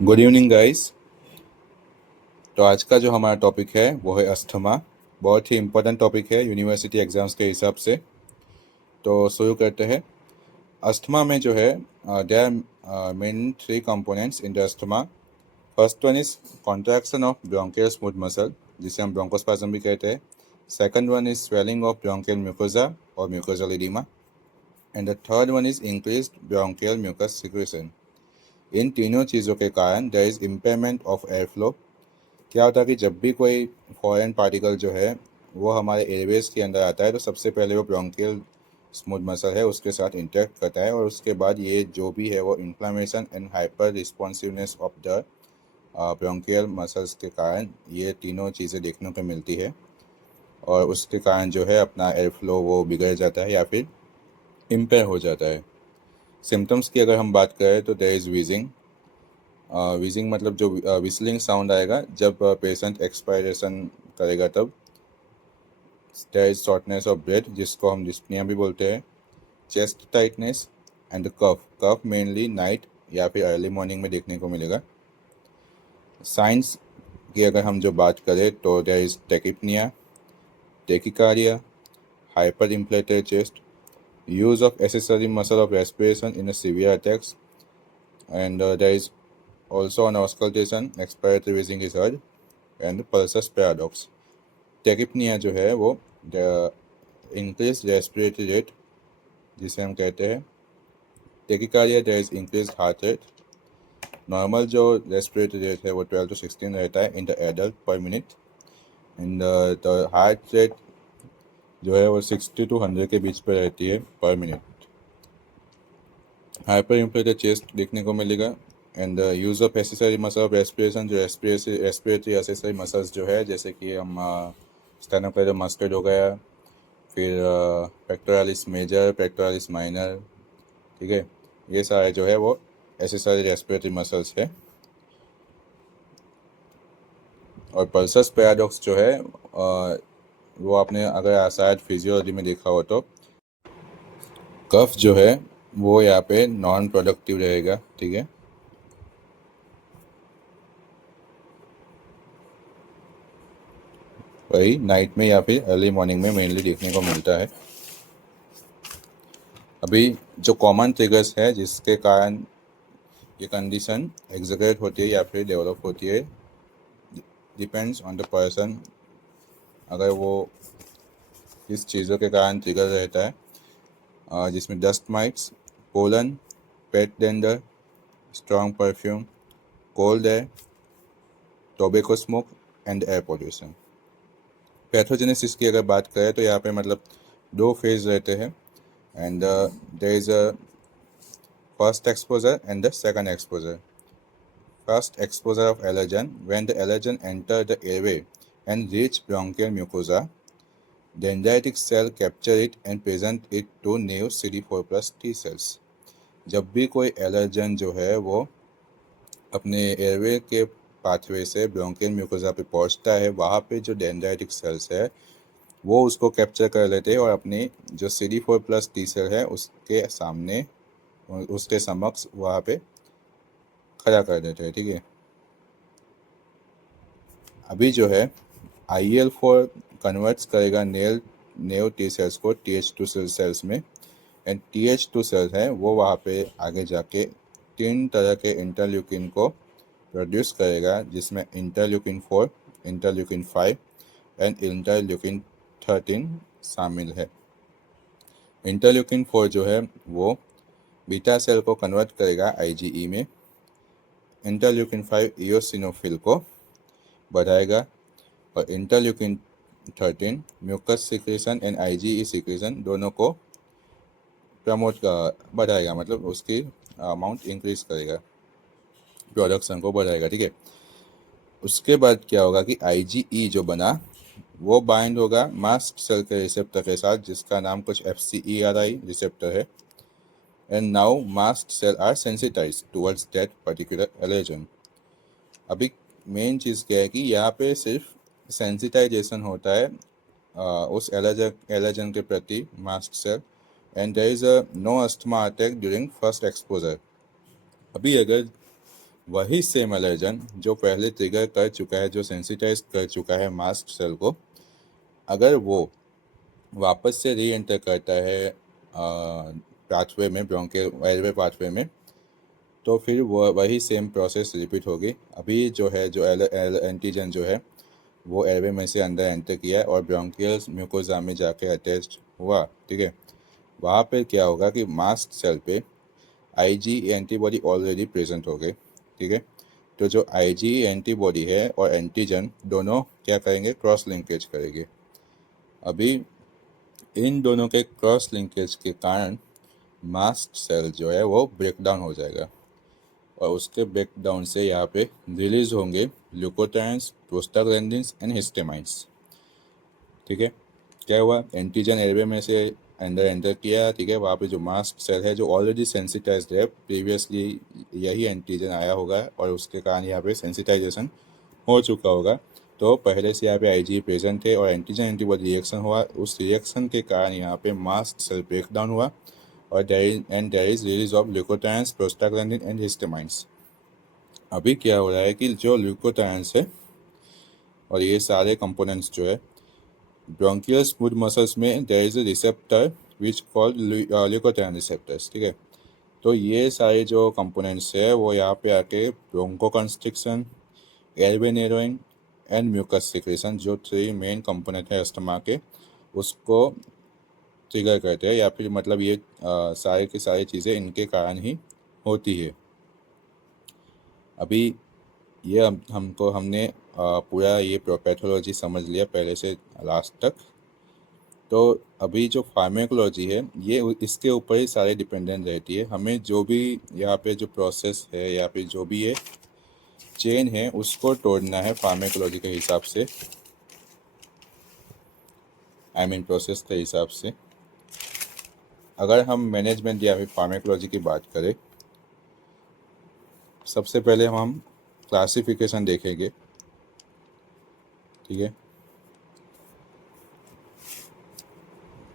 Good evening guys. तो आज का जो हमारा टॉपिक है वो है अस्थमा। बहुत ही इम्पोर्टेंट टॉपिक है यूनिवर्सिटी एग्जाम्स के हिसाब से। तो शुरू करते हैं। अस्थमा में जो है there are main three components in the asthma. First one is contraction of bronchial smooth muscle, जिसे हम ब्रोंकोस्पाज्म भी कहते हैं। Second one is swelling of bronchial mucosa और mucosal oedema. And the third one is increased bronchial mucus secretion. इन तीनों चीज़ों के कारण there is impairment of air flow. क्या होता है कि जब भी कोई फॉरेन पार्टिकल जो है वो हमारे एयरवेज के अंदर आता है तो सबसे पहले वो ब्रोंकियल स्मूथ मसल है उसके साथ इंटरेक्ट करता है, और उसके बाद ये जो भी है वो inflammation and hyper responsiveness of the bronchial muscles के कारण ये तीनों चीज़ें देखने को मिलती है, और उसके कारण जो है अपना एयर फ्लो वो बिगड़ जाता है या फिर इम्पेयर हो जाता है। सिम्टम्स की अगर हम बात करें तो देयर इज़ वीजिंग। वीजिंग मतलब जो विस्लिंग साउंड आएगा जब पेशेंट एक्सपायरेशन करेगा तब। There is shortness of breath, जिसको हम डिस्पनिया भी बोलते हैं। Chest tightness and cough. Cough mainly night या फिर अर्ली मॉर्निंग में देखने को मिलेगा। साइंस की अगर हम जो बात करें तो there is tachypnoea, tachycardia, hyper inflated chest, use of accessory muscle of respiration in a severe attacks, and there is also an auscultation, expiratory wheezing is heard, and pulsus paradox। Tachypnoea जो है वो increase respiratory rate जिसे हम कहते हैं। Tachycardia there is increase heart rate. Normal जो respiratory rate है वो 12 to 16 रहता है in the adult per minute, and the heart rate जो है वो 60 to 100 के बीच पर रहती है पर मिनट। हाइपर इन्फ्लेटेड चेस्ट देखने को मिलेगा, and use of accessory muscle of respiration, जो रेस्पिरेटरी एसेसरी मसल्स जो है जैसे कि हम स्टेनोक्लेडोमास्टोइड हो गया, फिर पेक्टोरालिस मेजर, पेक्टोरालिस माइनर, ठीक है, ये सारे जो है वो एसेसरी रेस्पिरेटरी मसल्स है। और पल्सस पैराडॉक्स जो है वो आपने अगर शायद फिजियोलॉजी में देखा हो तो कफ जो है वो यहाँ पे नॉन प्रोडक्टिव रहेगा, ठीक है। वही नाइट में या फिर अर्ली मॉर्निंग में मेनली देखने को मिलता है। अभी जो कॉमन ट्रिगर्स है जिसके कारण ये कंडीशन एग्जैगरेट होती है या फिर डेवलप होती है, डिपेंड्स ऑन द पर्सन, अगर वो किस चीज़ों के कारण ट्रिगर रहता है, जिसमें dust mites, pollen, pet dander, strong perfume, cold air, tobacco smoke and air pollution. Pathogenesis की अगर बात करें तो यहाँ पे मतलब दो फेज रहते हैं, and there is a first exposure and the second exposure. First exposure of allergen, when the allergen enter the airway and reach bronchial mucosa, dendritic cell capture it and present it to new CD4 plus T cells। जब भी कोई allergen जो है वो अपने airway के pathway से bronchial mucosa पे पहुंचता है, वहाँ पे जो डेंड्राइटिक सेल्स है वो उसको कैप्चर कर लेते हैं और अपनी जो CD4 प्लस टी सेल है उसके सामने, उसके समक्ष वहाँ पे खड़ा कर देते हैं, ठीक है। अभी जो है IL-4 कन्वर्ट्स करेगा नेव टी सेल्स को TH2 सेल्स में, एंड TH2 सेल्स है वो वहाँ पे आगे जाके तीन तरह के इंटरल्यूकिन को प्रोड्यूस करेगा, जिसमें इंटरल्यूकिन 4, इंटरल्यूकिन 5 एंड इंटरल्यूकिन 13 शामिल है। इंटरल्यूकिन 4 जो है वो बीटा सेल को कन्वर्ट करेगा IgE में। इंटरल्यूकिन 5 इयोसिनोफिल को बढ़ाएगा, और interleukin 13 mucus secretion and IgE secretion दोनों को प्रमोट बढ़ाएगा, मतलब उसकी अमाउंट इंक्रीज करेगा, प्रोडक्शन को बढ़ाएगा, ठीक है। उसके बाद क्या होगा कि IgE जो बना वो बाइंड होगा मास्ट सेल के रिसेप्टर के साथ, जिसका नाम कुछ FCERI रिसेप्टर है, and now mast cell are sensitise towards that particular allergen. अभी मेन चीज़ क्या है कि यहाँ पे सिर्फ सेंसिटाइजेशन होता है उस एलर्जन के प्रति mast cell, and there is a no asthma attack during first exposure. अभी अगर वही सेम एलर्जन जो पहले ट्रिगर कर चुका है, जो सेंसिटाइज कर चुका है मास्ट सेल को, अगर वो वापस से री एंटर करता है पाथवे में, ब्रोंकियल एयरवे पाथवे में, तो फिर वो वही सेम प्रोसेस रिपीट होगी। अभी जो है, जो एंटीजन जो है वो एयरवे में से अंदर एंटर किया है और ब्रोंकियल म्यूकोजा में जाके अटैच हुआ, ठीक है। वहाँ पे क्या होगा कि मास्ट सेल पे आईजी एंटीबॉडी ऑलरेडी प्रेजेंट हो गए, ठीक है। तो जो आईजी एंटीबॉडी है और एंटीजन दोनों क्या करेंगे, क्रॉस लिंकेज करेंगे। अभी इन दोनों के क्रॉस लिंकेज के कारण मास्ट सेल जो है वो ब्रेकडाउन हो जाएगा और उसके ब्रेकडाउन से यहाँ पे रिलीज होंगे ल्यूकोट्राइन्स, प्रोस्टाग्लैंडिन्स एंड हिस्टामाइन्स, ठीक है। क्या हुआ, एंटीजन एयरवे में से अंदर एंटर किया, ठीक है। वहाँ पे जो मास्ट सेल है जो ऑलरेडी सेंसिटाइज्ड है, प्रीवियसली यही एंटीजन आया होगा और उसके कारण यहाँ पे सेंसिटाइजेशन हो चुका होगा। तो पहले से यहाँ पे आईजी प्रेजेंट थे और एंटीजन एंटीबॉडी रिएक्शन हुआ, उस रिएक्शन के कारण यहाँ पे मास्ट सेल ब्रेकडाउन हुआ और there is release of leukotrienes, prostaglandin and histamines. अभी क्या हो रहा है कि जो ल्यूकोट्राइन्स है और ये सारे कंपोनेंट्स जो है ब्रोंकियल स्मूथ मसल्स में there is a receptor which called leukotriene receptors, ठीक है। तो ये सारे जो कंपोनेंट्स है वो यहाँ पे आके broncho constriction, airway narrowing and mucus secretion, जो 3 मेन कंपोनेंट है अस्थमा के, उसको ट्रिगर करते हैं, या फिर मतलब ये सारे की सारी चीज़ें इनके कारण ही होती है। अभी ये हमने पूरा ये पैथोलॉजी समझ लिया पहले से लास्ट तक। तो अभी जो फार्मेकोलॉजी है ये इसके ऊपर ही सारे डिपेंडेंट रहती है। हमें जो भी यहाँ पे जो प्रोसेस है या फिर जो भी ये चेन है उसको तोड़ना है फार्मेकोलॉजी के हिसाब से, आई मीन प्रोसेस के हिसाब से। अगर हम मैनेजमेंट या फिर फार्मेकोलॉजी की बात करें, सबसे पहले हम क्लासिफिकेशन देखेंगे, ठीक है।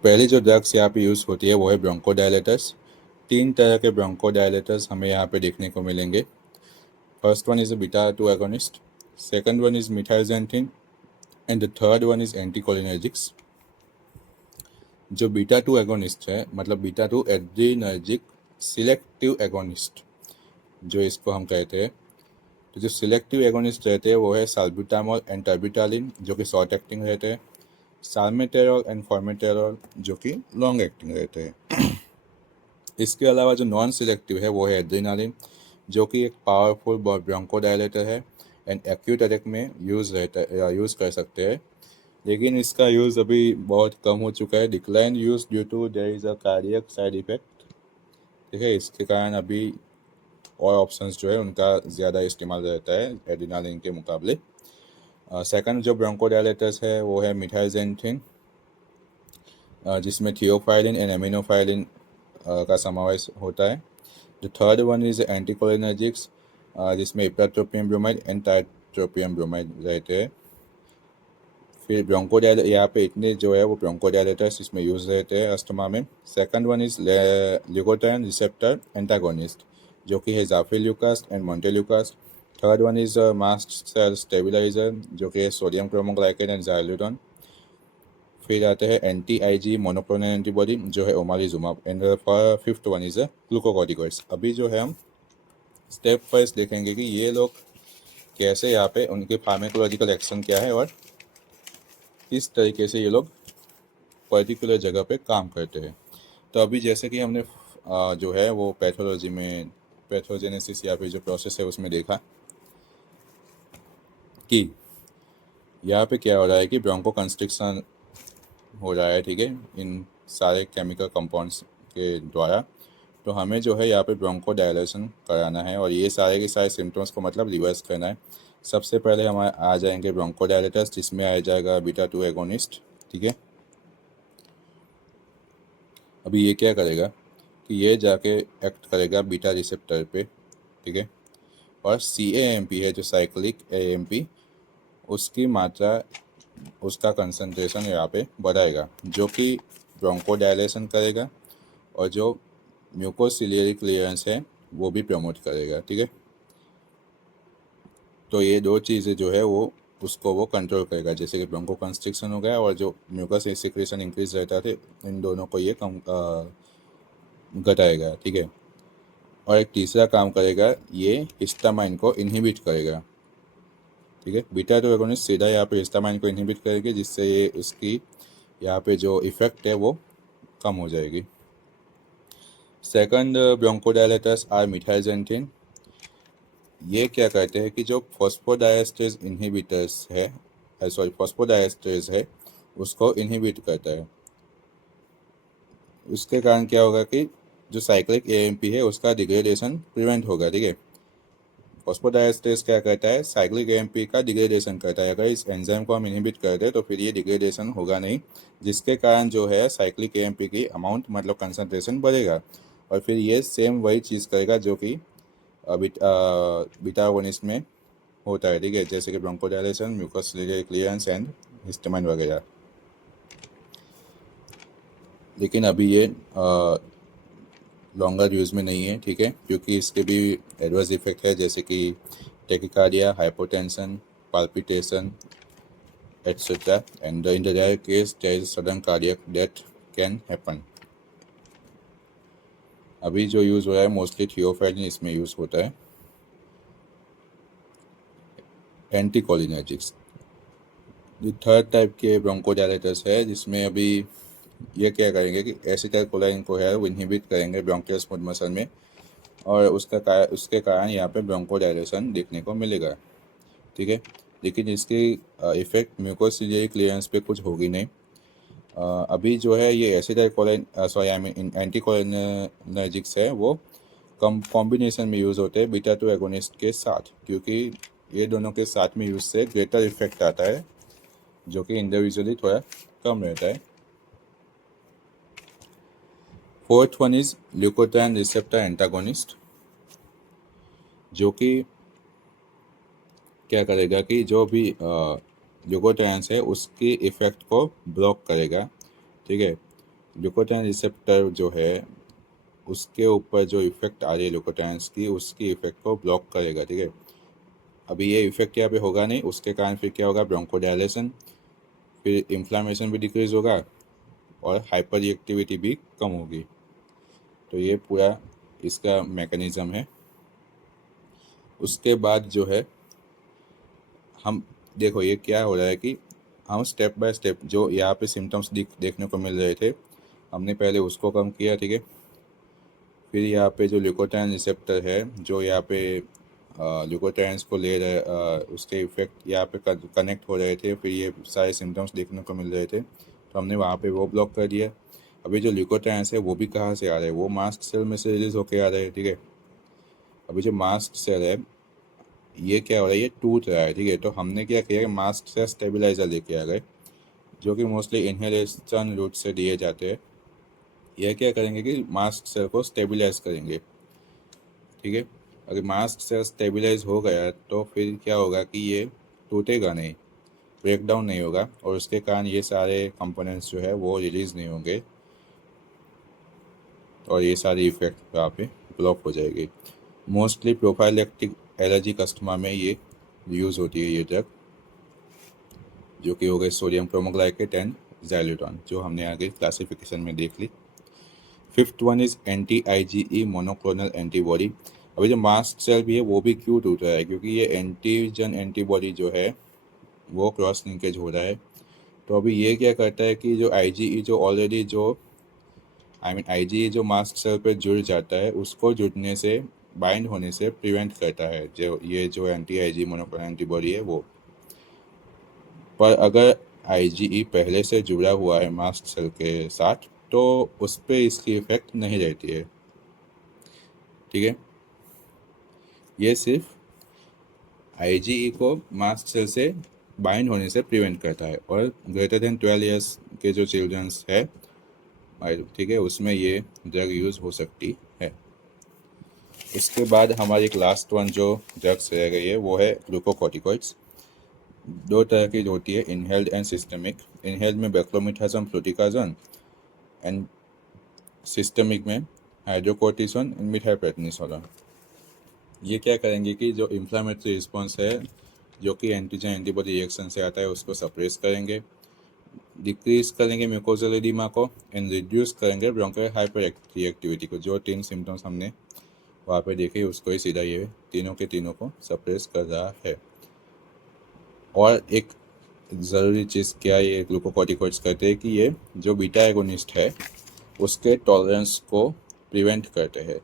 पहली जो ड्रग्स यहाँ पे यूज़ होती है वो है ब्रोंकोडायलेटर्स। 3 तरह के ब्रोंकोडायलेटर्स हमें यहाँ पे देखने को मिलेंगे। First one is a beta 2 agonist, second one is methylxanthine and the third one is anticholinergics. जो बीटा 2 एगोनिस्ट है, मतलब बीटा 2 एड्रीनर्जिक सिलेक्टिव एगोनिस्ट जो इसको हम कहते हैं, तो जो सिलेक्टिव एगोनिस्ट रहते हैं वो है साल्ब्यूटामोल एंड टर्बिटालिन जो कि शॉर्ट एक्टिंग रहते हैं, साल्मेटेरॉल एंड फॉर्मेटेरॉल जो कि लॉन्ग एक्टिंग रहते हैं। इसके अलावा जो नॉन सिलेक्टिव है वो है एड्रेनालिन जो कि एक पावरफुल ब्रोंकोडायलेटर है एंड एक्यूट अटैक में यूज़ कर सकते हैं, लेकिन इसका यूज़ अभी बहुत कम हो चुका है, decline use due to there is a cardiac side effect, ठीक है। इसके कारण अभी और ऑप्शंस जो है उनका ज़्यादा इस्तेमाल रहता है एड्रेनालिन के मुकाबले। सेकंड जो ब्रोंकोडायलेटर्स है वो है मिथाइलजेंथिन, जिसमें थियोफाइलिन एंड एमिनोफाइलिन का समावेश होता है। The third one is anticholinergics, जिसमें इप्राट्रोपियम ब्रोमाइड एंड टाइट्रोपियम ब्रोमाइड रहते हैं। फिर ब्रोंकोडायलेटर, यहाँ पे इतने जो है वो ब्रोंकोडायलेटर्स इसमें यूज रहते हैं अस्थमा में। Second one is leukotriene receptor antagonist जो कि है zafirlukast and montelukast. Third one is mast cell stabiliser जो कि है सोडियम क्रोमोग्लाइकेन एंड ज़ाइलूरोन। फिर आते हैं एंटी आईजी मोनोक्लोनल एंटीबॉडी जो है omalizumab and fifth one is glucocorticoids. अभी जो है हम स्टेप वाइज देखेंगे कि ये लोग कैसे, यहाँ पे उनके फार्मेकोलॉजिकल एक्शन क्या है और किस तरीके से ये लोग पर्टिकुलर जगह पे काम करते हैं। तो अभी जैसे कि हमने जो है वो पैथोलॉजी में पैथोजेनेसिस या फिर जो प्रोसेस है उसमें देखा कि यहाँ पे क्या हो रहा है कि ब्रोंको कंस्ट्रिक्शन हो रहा है, ठीक है, इन सारे केमिकल कंपाउंड्स के द्वारा। तो हमें जो है यहाँ पे ब्रोंको डायलेशन कराना है और ये सारे के सारे सिम्टम्स को मतलब रिवर्स करना है। सबसे पहले हमारे आ जाएंगे ब्रोंको डायलेटर्स, जिसमें आ जाएगा बीटा 2 एगोनिस्ट, ठीक है। अभी ये क्या करेगा कि ये जाके एक्ट करेगा बीटा रिसेप्टर पे, ठीक है। और CAMP है जो साइक्लिक AMP, उसकी मात्रा, उसका कंसंट्रेशन यहाँ पे बढ़ाएगा जो कि ब्रोंको डायलेशन करेगा और जो म्यूकोसिलियरी क्लियरेंस है वो भी प्रमोट करेगा, ठीक है। तो ये दो चीज़ें जो है वो उसको वो कंट्रोल करेगा, जैसे कि ब्रोंको कंस्ट्रिक्शन हो गया और जो म्यूकस सिक्रेशन इंक्रीज रहता थे, इन दोनों को ये कम घटाएगा। ठीक है। और एक तीसरा काम करेगा, ये हिस्टामाइन को इनहिबिट करेगा। ठीक है। बीटा टू एगोनिस्ट सीधा यहाँ पे हिस्टामाइन को इनहिबिट करेगी, जिससे ये इसकी यहाँ पे जो इफेक्ट है वो कम हो जाएगी। Second bronchodilators are methylxanthine. ये क्या करते हैं कि जो फॉस्फोडाइएस्टेरेज इनहिबिटर्स है, फॉस्फोडाइएस्टेरेज है, उसको इनहिबिट करता है। उसके कारण क्या होगा कि जो साइक्लिक एएमपी है उसका डिग्रेडेशन प्रिवेंट होगा। ठीक है। फॉस्फोडाइएस्टेरेज क्या करता है, साइक्लिक एएमपी का डिग्रेडेशन करता है। अगर इस एंजाइम को हम इनहिबिट कर दें तो फिर ये डिग्रेडेशन होगा नहीं, जिसके कारण जो है साइक्लिक एएमपी की अमाउंट मतलब कंसंट्रेशन बढ़ेगा, और फिर ये सेम वही चीज़ करेगा जो कि बीटा एगोनिस्ट में होता है। ठीक है। जैसे कि ब्रोंकोडायलेशन, म्यूकस क्लियरेंस एंड हिस्टामाइन वगैरह। लेकिन अभी ये लॉन्गर यूज़ में नहीं है। ठीक है। क्योंकि इसके भी एडवर्स इफेक्ट है, जैसे कि tachycardia, hypotension, palpitation etc. And in the rare case there is sudden cardiac death can happen. अभी जो यूज़ हो रहा है मोस्टली थियोफेलिन इसमें यूज़ होता है। एंटीकोलिनर्जिक्स ये थर्ड टाइप के ब्रोंकोडायलेटर्स है, जिसमें अभी ये क्या करेंगे कि एसिटाइलकोलाइन को है वो इनहिबिट करेंगे ब्रोंकियल स्मूथ मसल में, और उसके कारण यहाँ पे ब्रोंकोडायलेशन देखने को मिलेगा। ठीक है। लेकिन इसकी इफेक्ट म्यूकोसिलियरी क्लियरेंस पे कुछ होगी नहीं। अभी जो है ये एसिटाइलकोलाइन एंटीकोलिनर्जिक्स है वो कॉम्बिनेशन में यूज़ होते हैं बीटा टू एगोनिस्ट के साथ, क्योंकि ये दोनों के साथ में यूज़ से ग्रेटर इफेक्ट आता है, जो कि इंडिविजुअली थोड़ा कम रहता है। Fourth one is leukotriene receptor antagonist, जो कि क्या करेगा कि जो भी ल्यूकोट्राइन्स है उसकी इफेक्ट को ब्लॉक करेगा। ठीक है। ल्यूकोट्राइन रिसेप्टर जो है उसके ऊपर जो इफेक्ट आ रही है ल्यूकोट्राइन्स की, उसकी इफेक्ट को ब्लॉक करेगा। ठीक है। अभी ये इफेक्ट यहाँ पे होगा नहीं, उसके कारण फिर क्या होगा, ब्रोंकोडायलेशन, फिर इन्फ्लामेशन भी डिक्रीज होगा और हाइपर रिएक्टिविटी भी कम होगी। तो ये पूरा इसका मैकेनिज़्म है। उसके बाद जो है हम देखो ये क्या हो रहा है कि हम स्टेप बाय स्टेप जो यहाँ पे सिम्टम्स देखने को मिल रहे थे, हमने पहले उसको कम किया। ठीक है। फिर यहाँ पे जो ल्यूकोट्राइन रिसेप्टर है जो यहाँ पे ल्यूकोट्राइन्स को ले रहे, उसके इफेक्ट यहाँ पे कनेक्ट हो रहे थे, फिर ये सारे सिम्टम्स देखने को मिल रहे थे, तो हमने वहाँ पे वो ब्लॉक कर दिया। अभी जो ल्यूकोट्राइन्स है वो भी कहाँ से आ रहे हैं, वो मास्ट सेल में से रिलीज होके आ रहे हैं। ठीक है। अभी जो मास्ट सेल है ये क्या हो रहा है, ये टूट रहा है। ठीक है। तो हमने क्या किया, मास्ट सेल स्टेबिलाईजर लेके आ गए, जो कि मोस्टली इन्हेलेशन रूट से दिए जाते हैं। यह क्या करेंगे कि मास्ट सेल को स्टेबिलाइज करेंगे। ठीक है। अगर मास्ट सेल स्टेबिलाइज हो गया तो फिर क्या होगा कि ये टूटेगा नहीं, ब्रेक डाउन नहीं होगा, और उसके कारण ये सारे कंपोनेंट्स जो है वो रिलीज़ नहीं होंगे, और ये सारी इफेक्ट यहाँ पे ब्लॉक हो जाएगी। मोस्टली प्रोफाइलैक्टिक एलर्जी कस्टमा में ये यूज़ होती है ये ड्रग, जो कि हो गए सोडियम क्रोमोग्लाइकेट एंड ज़ाइलुटॉन, जो हमने आगे क्लासिफिकेशन में देख ली। Fifth one is anti IgE monoclonal antibody. अभी जो मास्ट सेल भी है वो भी क्यों टूट रहा है, क्योंकि ये एंटीजन एंटीबॉडी जो है वो क्रॉस लिंकेज हो रहा है। तो अभी ये क्या करता है कि जो IgE जो ऑलरेडी जो IgE जो मास्ट सेल पे जुड़ जाता है उसको जुड़ने से, बाइंड होने से प्रिवेंट करता है जो ये जो एंटी IgE मोनोक्लोनल एंटीबॉडी है वो। पर अगर IgE पहले से जुड़ा हुआ है मास्ट सेल के साथ तो उस पर इसकी इफेक्ट नहीं रहती है। ठीक है। ये सिर्फ IgE को मास्ट सेल से बाइंड होने से प्रिवेंट करता है, और ग्रेटर देन 12 इयर्स के जो चिल्ड्रंस है, ठीक है, उसमें ये ड्रग यूज़ हो सकती है। इसके बाद हमारी एक लास्ट वन जो ड्रग्स रह गई है वो है ग्लूकोकॉर्टिकॉइड्स। दो तरह की होती है, इनहेल्ड एंड सिस्टमिक। इनहेल्ड में बेक्लोमिथाजोन फ्लूटिकाजोन, एंड सिस्टमिक में हाइड्रोकोर्टिसोन एंड मिथाइलप्रेडनिसोलोन। ये क्या करेंगे कि जो इन्फ्लामेटरी रिस्पॉन्स है जो कि एंटीजन एंटीबॉडी रिएक्शन से आता है उसको सप्रेस करेंगे, डिक्रीज करेंगे म्यूकोजल एडिमा को एंड रिड्यूस करेंगे ब्रोंकियल हाइपर रिएक्टिविटी को। जो 3 सिम्टम्स हमने वहाँ पे देखे उसको ही सीधा ये तीनों के तीनों को सप्रेस कर रहा है। और एक ज़रूरी चीज़ क्या ये ग्लूकोकॉर्टिकॉइड्स करते हैं कि ये जो बीटा एगोनिस्ट है उसके टॉलरेंस को प्रिवेंट करते हैं।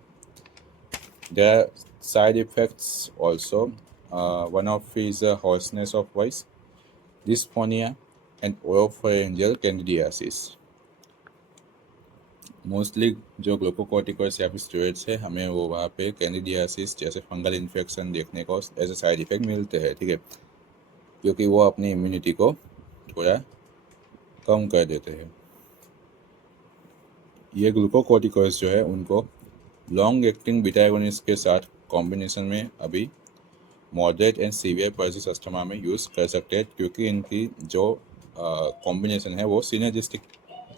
There are side effects also, one of is hoarseness of voice, dysphonia and oropharyngeal candidiasis। Mostly जो ग्लूकोकॉर्टिकॉइड्स या फिर स्टेरॉइड्स है हमें वो वहाँ पे कैंडिडियासिस जैसे फंगल इन्फेक्शन देखने को एज ए साइड इफेक्ट मिलते हैं, ठीक है, क्योंकि वो अपनी इम्यूनिटी को थोड़ा कम कर देते हैं। ये ग्लूकोकॉर्टिकॉइड्स जो है उनको लॉन्ग एक्टिंग बीटा एगोनिस्ट के साथ कॉम्बिनेशन में अभी moderate and severe persist asthma में यूज़ कर सकते हैं, क्योंकि इनकी जो कॉम्बिनेशन है वो सिनर्जिस्टिक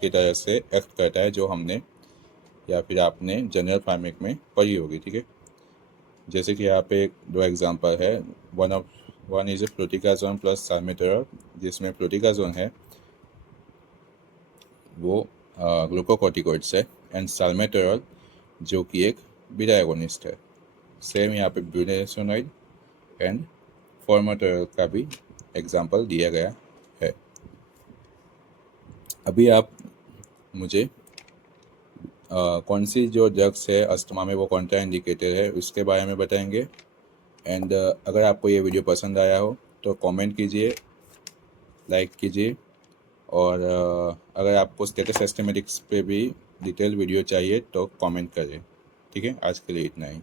की तरह से एक्ट करता है, जो हमने या फिर आपने जनरल फार्मिक में पढ़ी होगी, ठीक है। जैसे कि यहाँ पे 2 एग्जांपल है, वन इज ए फ्लूटिकाजोन प्लस साल्मेटेरॉल, जिसमें फ्लूटिकाजोन है वो ग्लूकोकॉर्टिकॉइड्स है एंड साल्मेटेरॉल जो कि एक बीटा एगोनिस्ट है। सेम यहाँ पे ब्यूटेनोइड एंड फॉर्मेटेरॉल का भी एग्जांपल दिया गया है। अभी आप मुझे कौन सी जो ड्रग्स है अस्थमा में वो कॉन्ट्रा इंडिकेटर है उसके बारे में बताएंगे। एंड अगर आपको ये वीडियो पसंद आया हो तो कमेंट कीजिए, लाइक कीजिए, और अगर आपको स्टेटस सिस्टमेटिक्स पे भी डिटेल वीडियो चाहिए तो कमेंट करें, ठीक है। आज के लिए इतना ही।